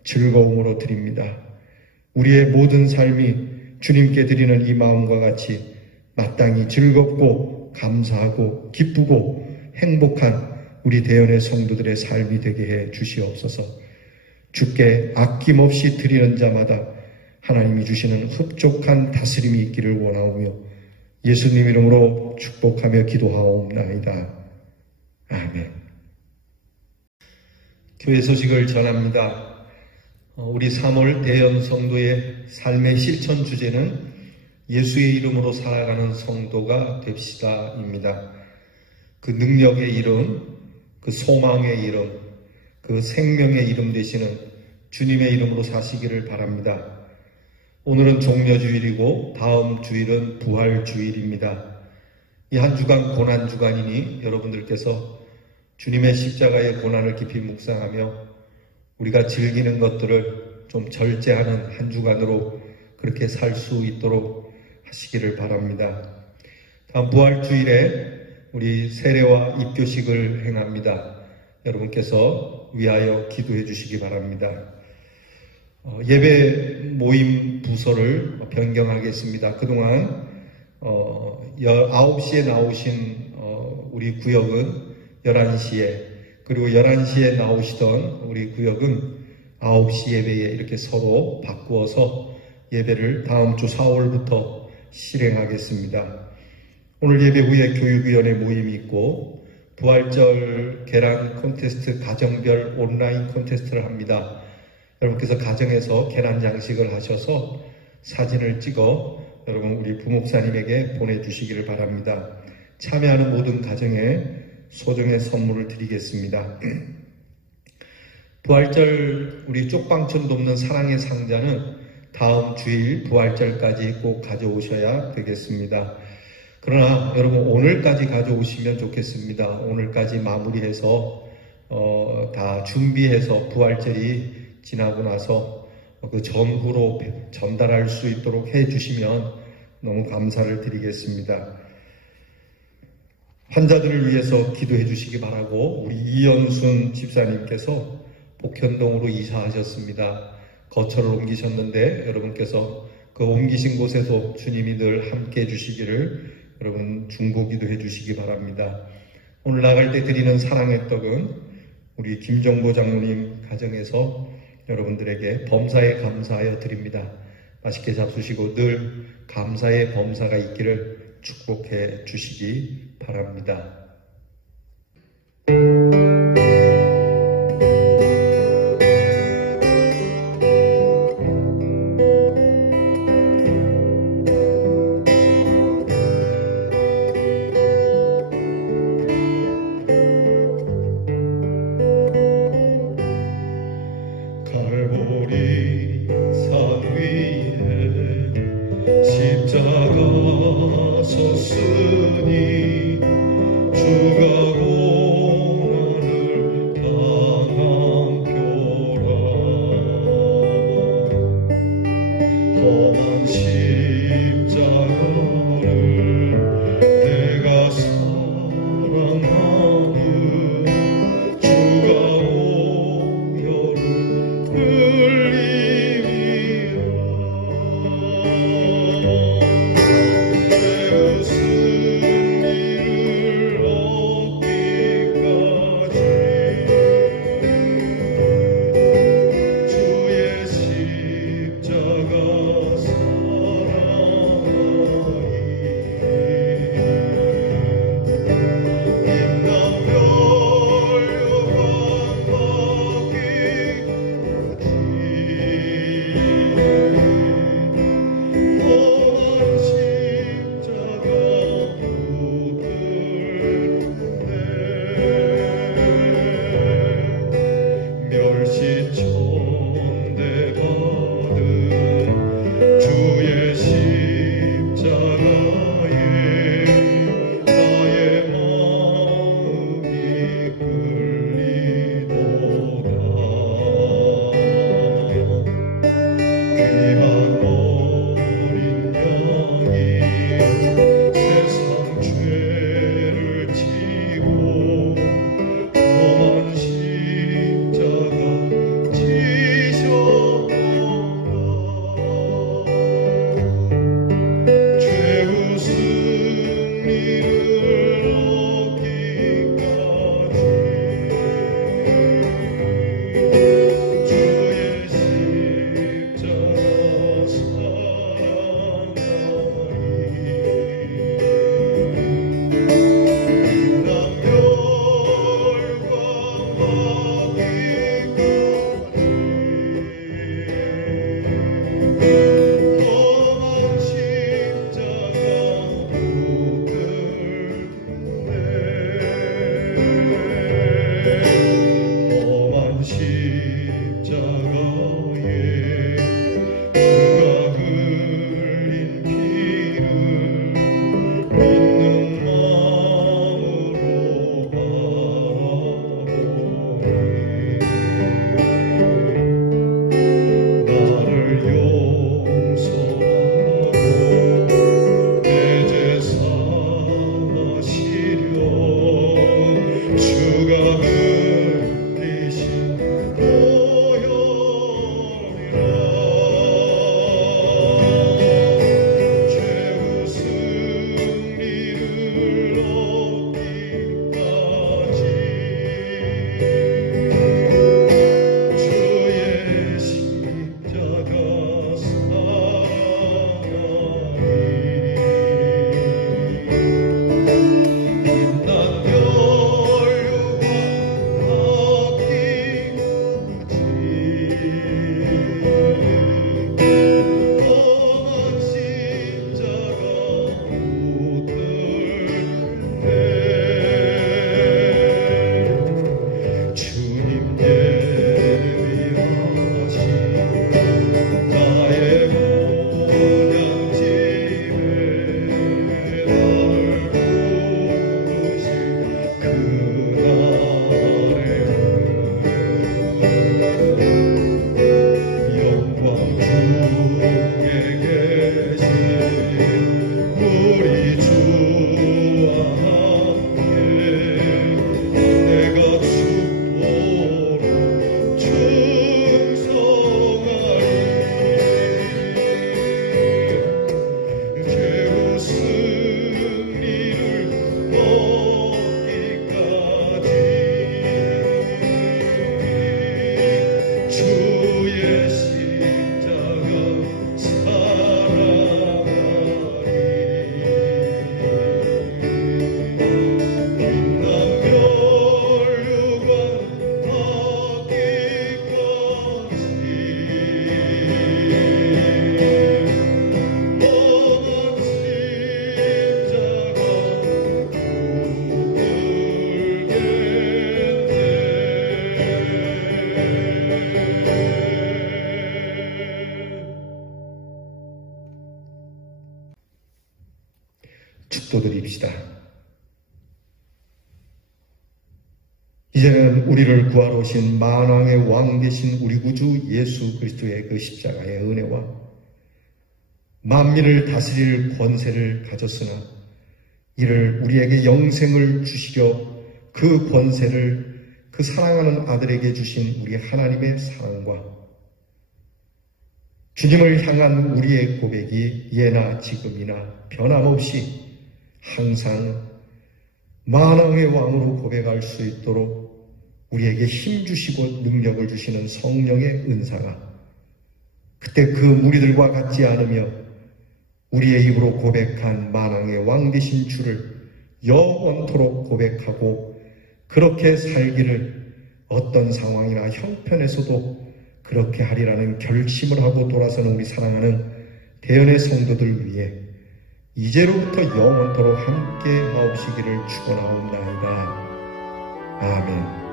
즐거움으로 드립니다. 우리의 모든 삶이 주님께 드리는 이 마음과 같이 마땅히 즐겁고 감사하고 기쁘고 행복한 우리 대연의 성도들의 삶이 되게 해 주시옵소서. 주께 아낌없이 드리는 자마다 하나님이 주시는 흡족한 다스림이 있기를 원하오며 예수님 이름으로 축복하며 기도하옵나이다. 아멘. 교회 소식을 전합니다. 우리 3월 대연 성도의 삶의 실천 주제는 예수의 이름으로 살아가는 성도가 됩시다입니다. 그 능력의 이름, 그 소망의 이름, 그 생명의 이름 되시는 주님의 이름으로 사시기를 바랍니다. 오늘은 종려주일이고 다음 주일은 부활주일입니다. 이 한 주간 고난주간이니 여러분들께서 주님의 십자가의 고난을 깊이 묵상하며 우리가 즐기는 것들을 좀 절제하는 한 주간으로 그렇게 살 수 있도록 하시기를 바랍니다. 다음 부활주일에 우리 세례와 입교식을 행합니다. 여러분께서 위하여 기도해 주시기 바랍니다. 예배 모임 부서를 변경하겠습니다. 그동안 9시에 나오신 우리 구역은 11시에, 그리고 11시에 나오시던 우리 구역은 9시 예배에 이렇게 서로 바꾸어서 예배를 다음 주 4월부터 실행하겠습니다. 오늘 예배 후에 교육위원회 모임이 있고 부활절 계란 콘테스트 가정별 온라인 콘테스트를 합니다. 여러분께서 가정에서 계란 장식을 하셔서 사진을 찍어 여러분 우리 부목사님에게 보내주시기를 바랍니다. 참여하는 모든 가정에 소정의 선물을 드리겠습니다. 부활절 우리 쪽방촌 돕는 사랑의 상자는 다음 주일 부활절까지 꼭 가져오셔야 되겠습니다. 그러나 여러분 오늘까지 가져오시면 좋겠습니다. 오늘까지 마무리해서 다 준비해서 부활절이 지나고 나서 그 전후로 전달할 수 있도록 해주시면 너무 감사를 드리겠습니다. 환자들을 위해서 기도해 주시기 바라고 우리 이연순 집사님께서 복현동으로 이사하셨습니다. 거처를 옮기셨는데 여러분께서 그 옮기신 곳에서 주님이 늘 함께 해주시기를 여러분 중보기도 해주시기 바랍니다. 오늘 나갈 때 드리는 사랑의 떡은 우리 김정보 장로님 가정에서 여러분들에게 범사에 감사하여 드립니다. 맛있게 잡수시고 늘 감사의 범사가 있기를 축복해 주시기 바랍니다. 갈보리 산 위에 드립시다. 이제는 우리를 구하러 오신 만왕의 왕 되신 우리 구주 예수 그리스도의 그 십자가의 은혜와 만민을 다스릴 권세를 가졌으나 이를 우리에게 영생을 주시려 그 권세를 그 사랑하는 아들에게 주신 우리 하나님의 사랑과 주님을 향한 우리의 고백이 예나 지금이나 변함없이 항상 만왕의 왕으로 고백할 수 있도록 우리에게 힘 주시고 능력을 주시는 성령의 은사가 그때 그 무리들과 같지 않으며 우리의 입으로 고백한 만왕의 왕 되신 주를 영원토록 고백하고 그렇게 살기를 어떤 상황이나 형편에서도 그렇게 하리라는 결심을 하고 돌아서는 우리 사랑하는 대연의 성도들 위해 이제로부터 영원토록 함께 하옵시기를 축원하옵나이다. 아멘.